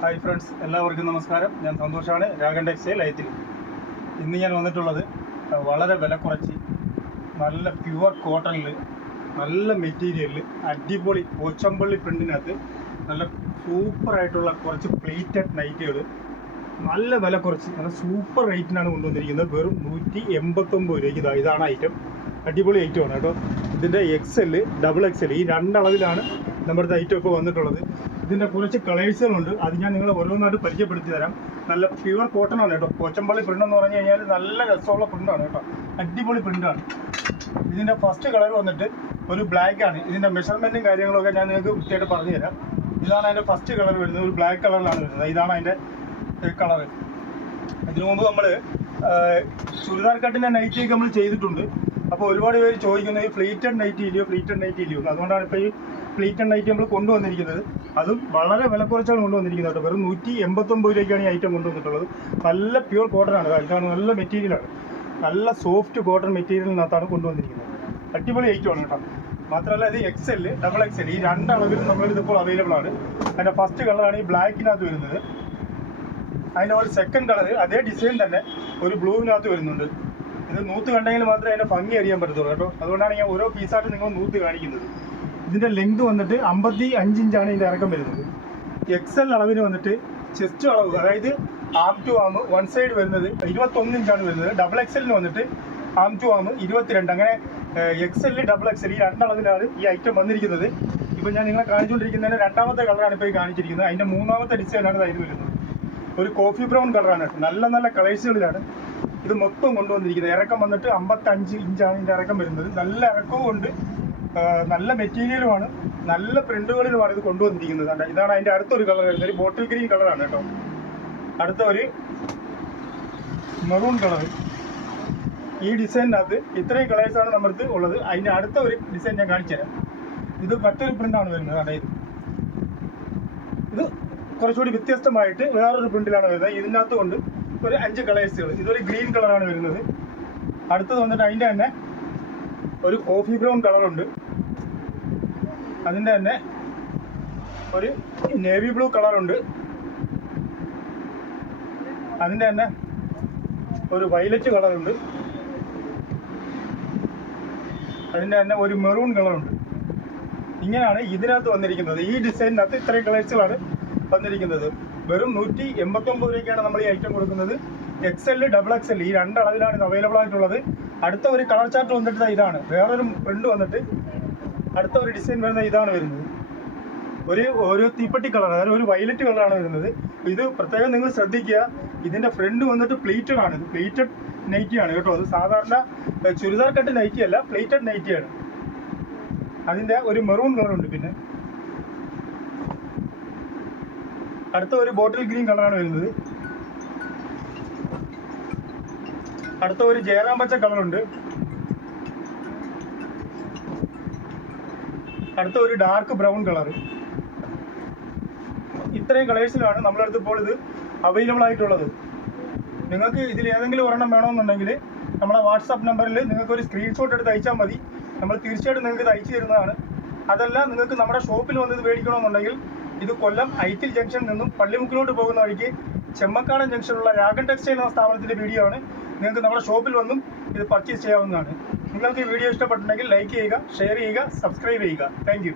Hi friends, എല്ലാവർക്കും നമസ്കാരം. ഞാൻ സന്തോഷാണ്, രാഗൻ ടെക്സ്റ്റൈൽ അയത്തിൽ. ഇന്ന് ഞാൻ വന്നിട്ടുള്ളത് വളരെ വില കുറച്ച് നല്ല പ്യുവർ കോട്ടണിൽ നല്ല മെറ്റീരിയലിൽ അടിപൊളി പോച്ചമ്പള്ളി പ്രിൻറ്റിനകത്ത് നല്ല സൂപ്പറായിട്ടുള്ള കുറച്ച് പ്ലേറ്റഡ് നൈറ്റുകൾ നല്ല വില കുറച്ച് നല്ല സൂപ്പർ റേറ്റിനാണ് കൊണ്ടുവന്നിരിക്കുന്നത്. വെറും 189 രൂപയ്ക്ക്. ഇതാണ് ഐറ്റം. അടിപൊളി ഐറ്റമാണ് കേട്ടോ. ഇതിൻ്റെ XL, XXL ഈ രണ്ടളവിലാണ് നമ്മുടെ ഐറ്റം ഇപ്പോൾ വന്നിട്ടുള്ളത്. ഇതിൻ്റെ കുറച്ച് കളേഴ്സുകളുണ്ട്, അത് ഞാൻ നിങ്ങളെ ഓരോന്നായിട്ട് പരിചയപ്പെടുത്തി തരാം. നല്ല പ്യുവർ കോട്ടൺ ആണ് കേട്ടോ. പോച്ചമ്പള്ളി പ്രിൻ്റ് എന്ന് പറഞ്ഞു കഴിഞ്ഞാൽ നല്ല രസമുള്ള പ്രിൻ്റാണ് കേട്ടോ. അടിപൊളി പ്രിൻ്റാണ്. ഇതിൻ്റെ ഫസ്റ്റ് കളർ വന്നിട്ട് ഒരു ബ്ലാക്ക് ആണ്. ഇതിൻ്റെ മെഷർമെൻറ്റും കാര്യങ്ങളൊക്കെ ഞാൻ നിങ്ങൾക്ക് കൃത്യമായിട്ട് പറഞ്ഞു തരാം. ഇതാണ് അതിൻ്റെ ഫസ്റ്റ് കളർ വരുന്നത്. ഒരു ബ്ലാക്ക് കളറിലാണ് വരുന്നത്. ഇതാണ് അതിൻ്റെ കളർ. ഇതിനു മുമ്പ് നമ്മൾ ചുരിദാർ കട്ടിൻ്റെ നൈറ്റിയൊക്കെ നമ്മൾ ചെയ്തിട്ടുണ്ട്. അപ്പോൾ ഒരുപാട് പേര് ചോദിക്കുന്നത് ഈ ഫ്ലീറ്റഡ് നൈറ്റി ഇല്ലയോ. അതുകൊണ്ടാണ് ഇപ്പോൾ ഈ ഫ്ലീറ്റഡ് നൈറ്റി നമ്മൾ കൊണ്ടുവന്നിരിക്കുന്നത്. അതും വളരെ വില കുറച്ചാണ് കൊണ്ടുവന്നിരിക്കുന്നത് കേട്ടോ. വെറും 189 രൂപയ്ക്കാണ് ഈ ഐറ്റം കൊണ്ടുവന്നിട്ടുള്ളത്. നല്ല പ്യുവർ കോട്ടൺ ആണ്. ഇതാണ് നല്ല മെറ്റീരിയലാണ്. നല്ല സോഫ്റ്റ് കോട്ടൺ മെറ്റീരിയലിനകത്താണ് കൊണ്ടുവന്നിരിക്കുന്നത്. അടിപൊളി ഐറ്റമാണ് കേട്ടോ. മാത്രമല്ല ഇത് XL, XXL ഈ രണ്ടളവിലും നമ്മളിതിപ്പോൾ അവൈലബിൾ ആണ്. അതിൻ്റെ ഫസ്റ്റ് കളറാണ് ഈ ബ്ലാക്കിനകത്ത് വരുന്നത്. അതിൻ്റെ ഒരു സെക്കൻഡ് കളർ അതേ ഡിസൈൻ തന്നെ ഒരു ബ്ലൂവിനകത്ത് വരുന്നുണ്ട്. ഇത് നൂത്ത് കണ്ടെങ്കിൽ മാത്രമേ അതിൻ്റെ ഭംഗി അറിയാൻ പറ്റത്തുള്ളൂ കേട്ടോ. അതുകൊണ്ടാണ് ഞാൻ ഓരോ പീസായിട്ട് നിങ്ങൾ നൂത്ത് കാണിക്കുന്നത്. ഇതിൻ്റെ ലെങ്ത് വന്നിട്ട് 55 ഇഞ്ചാണ് ഇതിൻ്റെ ഇറക്കം വരുന്നത്. XL അളവിന് വന്നിട്ട് ചെസ്റ്റ് അളവ്, അതായത് ആം ടു ആം വൺ സൈഡ് വരുന്നത് 21 ഇഞ്ചാണ് വരുന്നത്. XXL വന്നിട്ട് ആം ടു ആം 22. അങ്ങനെ XL, XXL ഈ രണ്ടളവിലാണ് ഈ ഐറ്റം വന്നിരിക്കുന്നത്. ഇപ്പോൾ ഞാൻ നിങ്ങളെ കാണിച്ചുകൊണ്ടിരിക്കുന്നതിന് രണ്ടാമത്തെ കളറാണ് ഇപ്പോൾ ഈ കാണിച്ചിരിക്കുന്നത്. അതിൻ്റെ മൂന്നാമത്തെ ഡിസൈനാണ് ഇത് വരുന്നത്. ഒരു കോഫി ബ്രൗൺ കളറാണ്. നല്ല നല്ല കളേഴ്സുകളിലാണ് ഇത് മൊത്തം കൊണ്ടുവന്നിരിക്കുന്നത്. ഇറക്കം വന്നിട്ട് 55 ഇഞ്ചാണ് ഇതിൻ്റെ ഇറക്കം വരുന്നത്. നല്ല ഇറക്കവും ഉണ്ട്, നല്ല മെറ്റീരിയലുമാണ്, നല്ല പ്രിന്റുകളിലുമാണ് ഇത് കൊണ്ടുവന്നിരിക്കുന്നത്. ഇതാണ് അതിൻ്റെ അടുത്തൊരു കളർ വരുന്നത്. ഒരു ബോട്ടിൽ ഗ്രീൻ കളറാണ് കേട്ടോ. അടുത്ത ഒരു മെറൂൺ കളർ. ഈ ഡിസൈനിനകത്ത് ഇത്രയും കളേഴ്സാണ് നമ്മുടെ അടുത്ത് ഉള്ളത്. അതിൻ്റെ അടുത്ത ഒരു ഡിസൈൻ ഞാൻ കാണിച്ചു തരാം. ഇത് മറ്റൊരു പ്രിൻ്റാണ് വരുന്നത്. അതായത് ഇത് കുറച്ചുകൂടി വ്യത്യസ്തമായിട്ട് വേറൊരു പ്രിന്റിലാണ് വരുന്നത്. ഇതിനകത്ത് കൊണ്ട് ഒരു 5 കളേഴ്സുകൾ. ഇതൊരു ഗ്രീൻ കളറാണ് വരുന്നത്. അടുത്തത് വന്നിട്ട് അതിൻ്റെ തന്നെ ഒരു കോഫി ബ്രൗൺ കളറുണ്ട്. അതിൻ്റെ തന്നെ ഒരു നേവി ബ്ലൂ കളറുണ്ട്. അതിൻ്റെ തന്നെ ഒരു വയലറ്റ് കളറുണ്ട്. അതിൻ്റെ തന്നെ ഒരു മെറൂൺ കളറുണ്ട്. ഇങ്ങനെയാണ് ഇതിനകത്ത് വന്നിരിക്കുന്നത്. ഈ ഡിസൈനിനകത്ത് ഇത്രയും കളേഴ്സുകളാണ് വന്നിരിക്കുന്നത്. വെറും 189 രൂപയ്ക്കാണ് നമ്മൾ ഈ ഐറ്റം കൊടുക്കുന്നത്. XL, XXL ഈ രണ്ടളവിലാണ് ഇത് അവൈലബിൾ ആയിട്ടുള്ളത്. അടുത്ത ഒരു കളർ ചാർട്ട് വന്നിട്ട് ഇതാണ്. വേറൊരു പ്രിന്റ് വന്നിട്ട് അടുത്ത ഒരു ഡിസൈൻ വരുന്നത് ഇതാണ് വരുന്നത്. ഒരു തീപ്പെട്ടി കളർ, അതായത് ഒരു വയലറ്റ് കളറാണ് വരുന്നത്. ഇത് പ്രത്യേകം നിങ്ങൾ ശ്രദ്ധിക്കുക. ഇതിൻ്റെ ഫ്രണ്ട് വന്നിട്ട് പ്ലേറ്റഡ് ആണ്. ഇത് പ്ലേറ്റഡ് നൈറ്റിയാണ് കേട്ടോ. അത് സാധാരണ ചുരിദാർ കട്ട് നൈറ്റി അല്ല, പ്ലേറ്റഡ് നൈറ്റിയാണ്. അതിൻ്റെ ഒരു മെറൂൺ കളറുണ്ട്. പിന്നെ അടുത്ത ഒരു ബോട്ടിൽ ഗ്രീൻ കളറാണ് വരുന്നത്. അടുത്ത ഒരു ജയറാം പച്ച കളറുണ്ട്. അടുത്ത ഒരു ഡാർക്ക് ബ്രൗൺ കളർ. ഇത്രയും കളേഴ്സിലാണ് നമ്മളടുത്ത് ഇപ്പോൾ ഇത് അവൈലബിൾ ആയിട്ടുള്ളത്. നിങ്ങൾക്ക് ഇതിൽ ഏതെങ്കിലും ഒരെണ്ണം വേണമെന്നുണ്ടെങ്കിൽ നമ്മളെ വാട്സാപ്പ് നമ്പറിൽ നിങ്ങൾക്ക് ഒരു സ്ക്രീൻഷോട്ട് എടുത്ത് അയച്ചാൽ മതി. നമ്മൾ തീർച്ചയായിട്ടും നിങ്ങൾക്ക് ഇത് അയച്ചു തരുന്നതാണ്. അതല്ല, നിങ്ങൾക്ക് നമ്മുടെ ഷോപ്പിൽ വന്ന് ഇത് മേടിക്കണമെന്നുണ്ടെങ്കിൽ ഇത് കൊല്ലം ഐറ്റിൽ ജംഗ്ഷനിൽ നിന്നും പള്ളിമുക്കിലോട്ട് പോകുന്ന വഴിക്ക് ചെമ്മക്കാടൻ ജംഗ്ഷനിലുള്ള രാഗൻ ടെക്സ്റ്റൈൽ എന്ന സ്ഥാപനത്തിൻ്റെ വീഡിയോ ആണ്. നിങ്ങൾക്ക് നമ്മുടെ ഷോപ്പിൽ വന്നും ഇത് പർച്ചേസ് ചെയ്യാവുന്നതാണ്. നിങ്ങൾക്ക് ഈ വീഡിയോ ഇഷ്ടപ്പെട്ടിട്ടുണ്ടെങ്കിൽ ലൈക്ക് ചെയ്യുക, ഷെയർ ചെയ്യുക, സബ്സ്ക്രൈബ് ചെയ്യുക. താങ്ക്